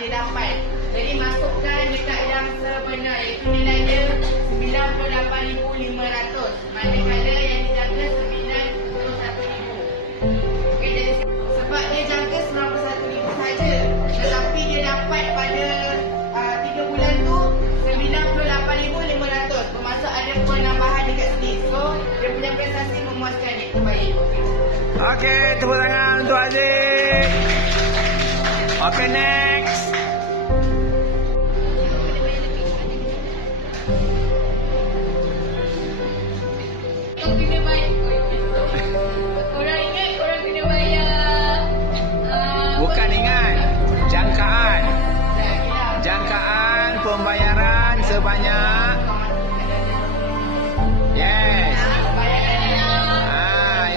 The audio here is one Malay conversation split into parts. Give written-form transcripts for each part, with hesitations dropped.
dia dapat. Jadi masukkan dekat yang sebenar, iaitu nilai dia 98,500. Manakala yang dijangka 91,000. Okey, jadi sebab dia jangka 91,000 saja, tetapi dia dapat pada 3 bulan tu 98,500. Bermaksud ada penambahan dekat sini. So, dia punya prestasi memuaskan, dia terbaik. Okey, tepuk tangan untuk Aziz. Okey, next. Kena bayar. Korang ingat korang kena bayar. Bukan ingat. Jangkaan. Jangkaan pembayaran sebanyak. Yes.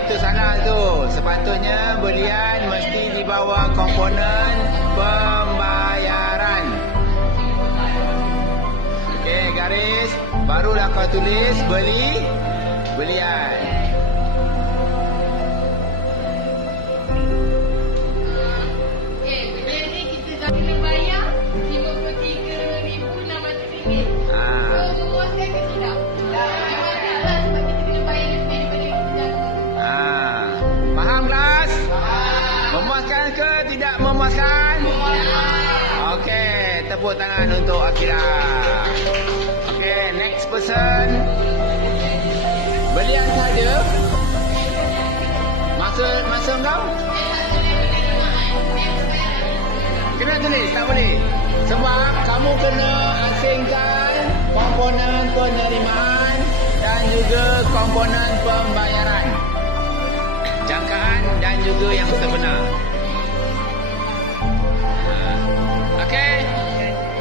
Itu salah tu. Sepatutnya belian mesti di bawah komponen pembayaran. Okey, garis. Barulah kau tulis belian. Belian ni kita dah kena bayar RM53,600. So, memuaskan ke tidak? Memang tak lah, sebab kita kena bayar lebih daripada yang kita jangka. Faham kelas? Memuaskan ke tidak memuaskan? Okey, tepuk tangan untuk Akila. Okey, next person. Belian saja. Masa kau? Kena tulis, tak boleh. Sebab kamu kena asingkan komponen penerimaan dan juga komponen pembayaran. Jangkaan dan juga yang sebenar. Okey.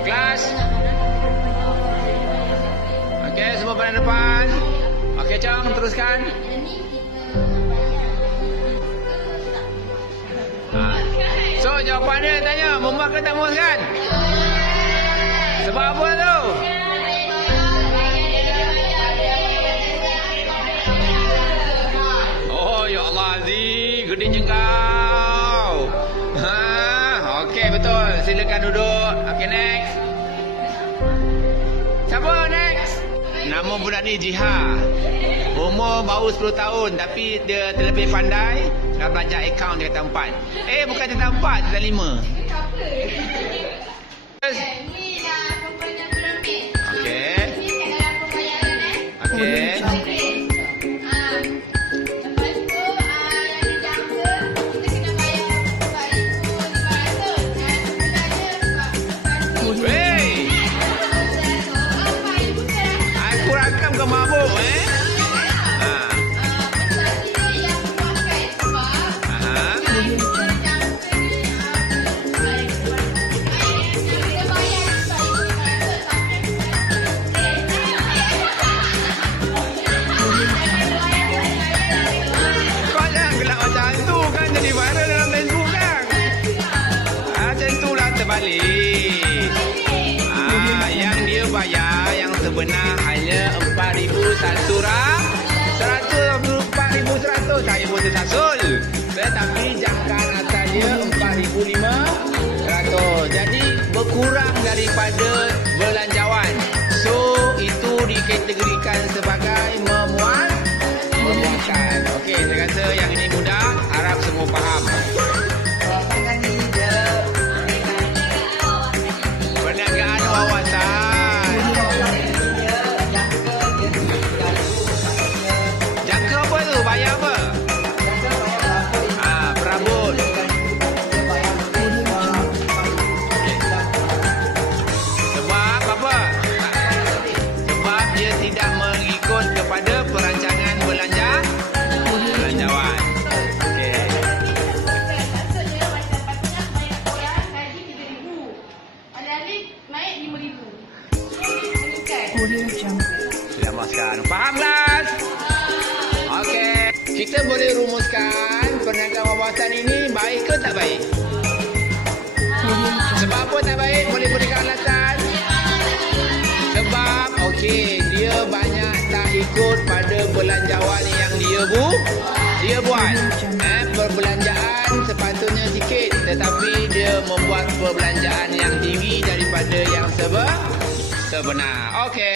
Kelas. Okey, semua pada depan. Okey, Chong, teruskan. So, jawapan dia tanya, memuaskan tak memuaskan? Sebab apa tu? Oh, ya Allah, Aziz. Gede jengkau. Okey, betul. Silakan duduk. Okey, next. Siapa next? Nama budak ni Jiha. Umur baru 10 tahun tapi dia terlebih pandai. Dah belajar akaun dia kata 4. Bukan dia kata 4, dia kata 5. Ni dah komponen piramid. Okey. Ni kat dalam pembayaran. Okey. Lepas tu, yang dijangka, kita kena bayar RM4,500. Dan sebenarnya Wey, RM4,100. aku rakam ke mabuk Kau jangan gelak macam tu kan, jadi viral dalam Facebook kan. Macam tu lah terbalik. Yang dia bayar yang sebenar hanya RM4,100. Saya pun tersasul. Tetapi jangkaan asal dia RM4,500. Jadi berkurang daripada belanjawan. So itu dikategorikan sebagai memuaskan. Okey, saya rasa yang ini mudah. Harap semua faham. Perniagaan wawasan. Jangka apa tu? Bayar apa? Perabot. Sebab apa? Sebab dia tidak mengikut kepada perancangan belanjawan. Okey. Maksudnya macam patutnya banyak orang gaji RM3,000. Alih-alih naik RM5,000. Meningkat. Sudah muaskan. Faham kelas? Okey. Kita boleh rumuskan perniagaan wawasan ini baik ke tak baik? Sebab apa tak baik? Boleh berikan alasan? Sebab dia banyak tak ikut pada belanjawan yang dia buat. Perbelanjaan sepatutnya sikit tetapi dia membuat perbelanjaan yang tinggi daripada yang sebenar. Okey.